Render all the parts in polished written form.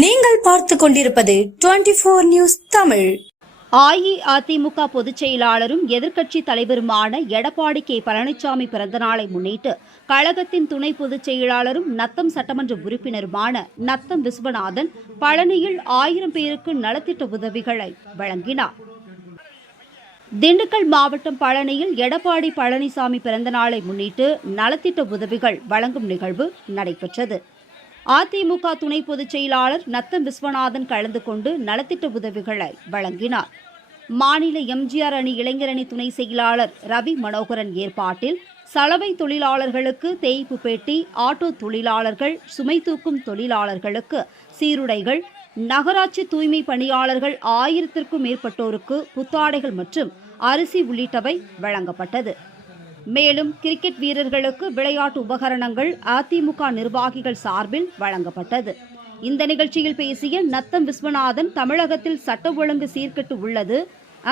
நீங்கள் பார்த்துக் கொண்டிருப்பது 24 நியூஸ் தமிழ். அஇஅதிமுக பொதுச் செயலாளரும் எதிர்க்கட்சி தலைவருமான எடப்பாடி கே பழனிசாமி பிறந்தநாளை முன்னிட்டு கழகத்தின் துணை பொதுச் செயலாளரும் நத்தம் சட்டமன்ற உறுப்பினருமான நத்தம் விஸ்வநாதன் பழனியில் 1000 பேருக்கு நலத்திட்ட உதவிகளை வழங்கினார். திண்டுக்கல் மாவட்டம் பழனியில் எடப்பாடி பழனிசாமி பிறந்தநாளை முன்னிட்டு நலத்திட்ட உதவிகள் வழங்கும் நிகழ்வு நடைபெற்றது. அதிமுக துணை பொதுச் செயலாளர் நத்தம் விஸ்வநாதன் கலந்து கொண்டு நலத்திட்ட உதவிகளை வழங்கினார். மாநில எம்ஜிஆர் அணி இளைஞரணி துணை செயலாளர் ரவி மனோகரன் ஏற்பாட்டில் சலவை தொழிலாளர்களுக்கு தேய்ப்பு பெட்டி, ஆட்டோ தொழிலாளர்கள், சுமை தூக்கும் தொழிலாளர்களுக்கு சீருடைகள், நகராட்சி தூய்மை பணியாளர்கள் 1000க்கும் மேற்பட்டோருக்கு புத்தாடைகள் மற்றும் அரிசி உள்ளிட்டவை வழங்கப்பட்டது. மேலும் கிரிக்கெட் வீரர்களுக்கு விளையாட்டு உபகரணங்கள் அதிமுக நிர்வாகிகள் சார்பில் வழங்கப்பட்டது. இந்த நிகழ்ச்சியில் பேசிய நத்தம் விஸ்வநாதன், தமிழகத்தில் சட்ட ஒழுங்கு சீர்கெட்டு உள்ளது.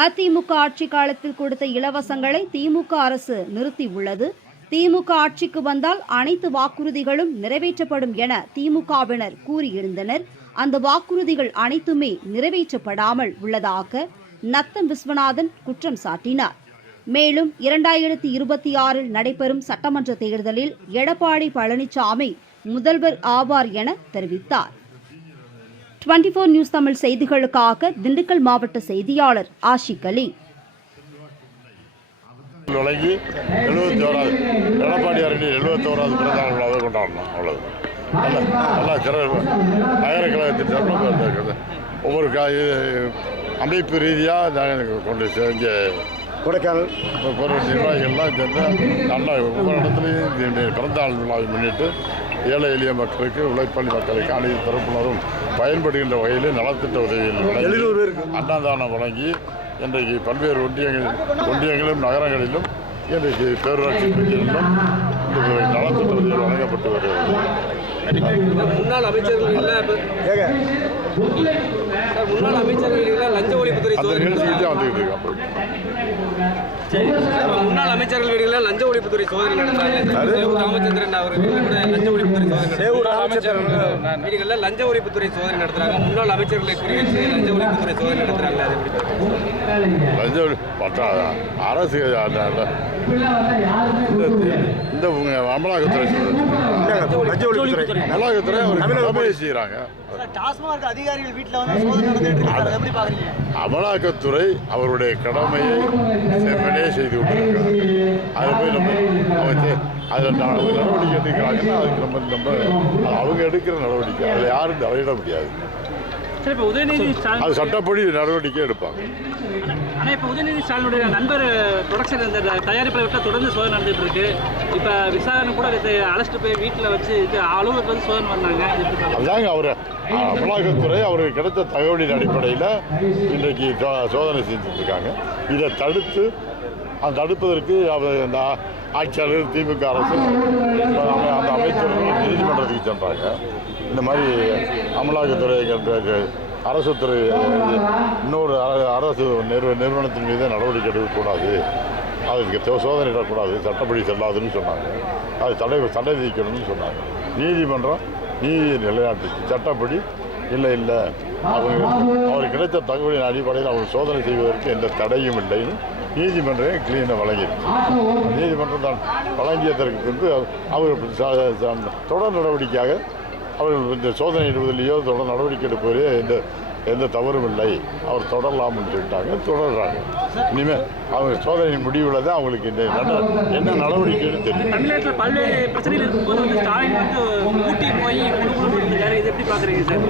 அதிமுக ஆட்சி காலத்தில் கொடுத்த இலவசங்களை திமுக அரசு நிறுத்தி உள்ளது. திமுக ஆட்சிக்கு வந்தால் அனைத்து வாக்குறுதிகளும் நிறைவேற்றப்படும் என திமுகவினர் கூறியிருந்தனர். அந்த வாக்குறுதிகள் அனைத்துமே நிறைவேற்றப்படாமல் உள்ளதாக நத்தம் விஸ்வநாதன் குற்றம் சாட்டினார். மேலும் 2026 நடைபெறும் சட்டமன்ற தேர்தலில் எடப்பாடி பழனிசாமி முதல்வர் ஆவார் என தெரிவித்தார். 24 நியூஸ் தமிழ் செய்திகளுக்காக திண்டுக்கல் மாவட்ட செய்தியாளர் ஆஷிக் அலி. வழங்கி 71வது எடப்பாடி அரணில் 71வது பிறந்தநாள் விழாவை கொண்டாடணும். அவ்வளவு நல்லா நகர கழகத்தின் சார்பில் ஒவ்வொரு அமைப்பு ரீதியாக கொண்டு செஞ்ச கொடைக்கானல் நிர்வாகிகள்லாம் சேர்ந்து நல்லா ஒவ்வொரு இடத்துலையும் பிறந்தநாள் விழாவை முன்னிட்டு ஏழை எளிய மக்களுக்கு, உழைப்பாளி மக்களுக்கு அனைத்து தரப்பினரும் பயன்படுகின்ற வகையில் நலத்திட்ட உதவிகள் அன்னதானம் வழங்கி இன்றைக்கு பல்வேறு ஒன்றியங்களிலும் நகரங்களிலும் இன்றைக்கு பேரூராட்சி பகுதிகளிலும் இந்த நலத்திட்ட உதவிகள் வழங்கப்பட்டு வருகிறது. முன்னாள் அமைச்சர்கள் லஞ்ச ஒழிப்புத்துறை முன்னாள் அமைச்சர்கள் வீடுகளில் லஞ்ச ஒழிப்புத்துறை சோதனை நடத்துறாங்க. ராமச்சந்திரன் அவர் லஞ்ச ஒழிப்புத்துறை வீடுகளில் லஞ்ச ஒழிப்புத்துறை சோதனை நடத்துறாங்க. முன்னாள் அமைச்சர்களை குறித்து லஞ்ச ஒழிப்புத்துறை சோதனை நடத்துறாங்க. அரசு இந்த அமலாக்கத்துறை அவர் செய்யறாங்க. அதிகாரிகள் வீட்டில் வந்து சோதனை நடந்துட்டு எப்படி பாக்குறீங்க? அமலாக்கத்துறை அவருடைய கடமையை செம்மனே செய்து கொண்டிருக்கிறார். அதை போய் அதில் நடவடிக்கை எடுக்கிறாங்கன்னா அதுக்கு நம்ம அவங்க எடுக்கிற நடவடிக்கை அதில் யாரும் தலையிட முடியாது. அது சட்டப்படி நடவடிக்கை எடுப்பாங்க. ஆனால் இப்போ உதயநிதி ஸ்டாலினுடைய நண்பர் ப்ரொடக்ஷன் இந்த தயாரிப்பை விட்டு தொடர்ந்து சோதனை நடந்துட்டு இருக்கு. இப்போ விசாரணை கூட அழைச்சிட்டு போய் வீட்டில் வச்சு அலுவலகத்தில் வந்து சோதனை வந்தாங்க. அதுதாங்க அவர் அமலாக்கத்துறை அவருக்கு கிடைத்த தகவலின் அடிப்படையில் இன்றைக்கு சோதனை செஞ்சுட்டு இருக்காங்க. இதை தடுப்பதற்கு இந்த ஆட்சியாளர் திமுக அரசு அந்த அமைச்சர்கள் நீதிமன்றத்துக்கு சென்றாங்க. இந்த மாதிரி அமலாக்கத்துறை அரசு துறை இன்னொரு அரசு நிறுவனத்தின் மீது நடவடிக்கை எடுக்கக்கூடாது, அதுக்கு சோதனையிடக்கூடாது, சட்டப்படி செல்லாதுன்னு சொன்னாங்க. அது தடை விதிக்கணும்னு சொன்னாங்க. நீதிமன்றம் நீதியை நிலைநாட்டுச்சு. சட்டப்படி இல்லை அவருக்கு கிடைத்த தகவலின் அடிப்படையில் அவர் சோதனை செய்வதற்கு எந்த தடையும் இல்லைன்னு நீதிமன்றமே கிளீனை வழங்கியிருக்கு. நீதிமன்றம் தான் வழங்கியதற்கு பின்பு அவர் தொடர் நடவடிக்கையாக அவர்கள் இந்த சோதனை இடுவதிலேயோ தொடர் நடவடிக்கை எடுப்பதிலேயோ எந்த தவறும் இல்லை, அவர் தொடரலாம்னு சொல்லிட்டாங்க. தொடர்றாங்க. இனிமேல் அவங்க சோதனையின் முடிவில் தான் அவங்களுக்கு இந்த என்ன நடவடிக்கைன்னு தெரியும். தமிழ்நாட்டில் பல்வேறு பிரச்சனைகள் இருக்கும்போது வந்து ஸ்டாலின் வந்து ஊட்டி போய் இது எப்படி பார்க்குறீங்க சார்?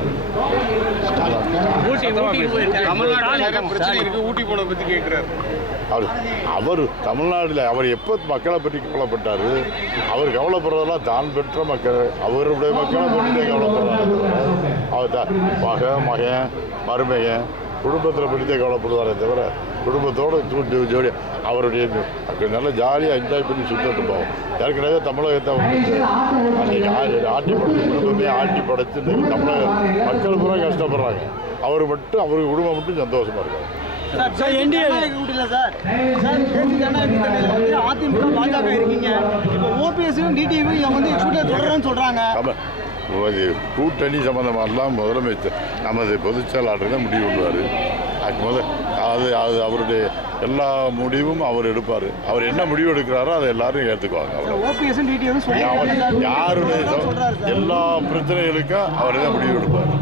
ஊட்டி போனதை பற்றி கேட்குறாரு. அவர் தமிழ்நாட்டில் அவர் எப்போ மக்களை பற்றி கவலைப்பட்டார்? அவர் கவலைப்படுறதெல்லாம் தான் பெற்ற மக்கள், அவருடைய மக்களை பற்றி கவலைப்படுறாரு. அவர் மகன் மருமகன் குடும்பத்தில் பற்றித்தே கவலைப்படுவாரே தவிர குடும்பத்தோடு ஜோடி அவருடைய நல்லா ஜாலியாக என்ஜாய் பண்ணி சுற்றிட்டு போவோம். ஏற்கனவே தமிழகத்தை அன்றைக்கி ஆட்டி படைச்சு குடும்பமே ஆட்டி படைச்சு தமிழக மக்கள் பூரா கஷ்டப்படுறாங்க. அவருக்கு குடும்பம் மட்டும் சந்தோஷமாக இருக்காங்க. அதிமுக பாஜக இருக்கீங்க, இப்போ ஓபிஎஸ்ஸும் டிடிவியும் வந்து தொடர்றேன்னு சொல்றாங்க. கூட்டணி சம்பந்தமானலாம் முதலமைச்சர் நமது பொதுச் செயலாளர் தான் முடிவு பண்ணுவார். அது அவருடைய எல்லா முடிவும் அவர் எடுப்பார். அவர் என்ன முடிவு எடுக்கிறாரோ அதை எல்லாரும் ஏற்றுக்குவாங்க. யாருடைய எல்லா பிரச்சனைகளுக்கும் அவர் தான் முடிவு எடுப்பார்.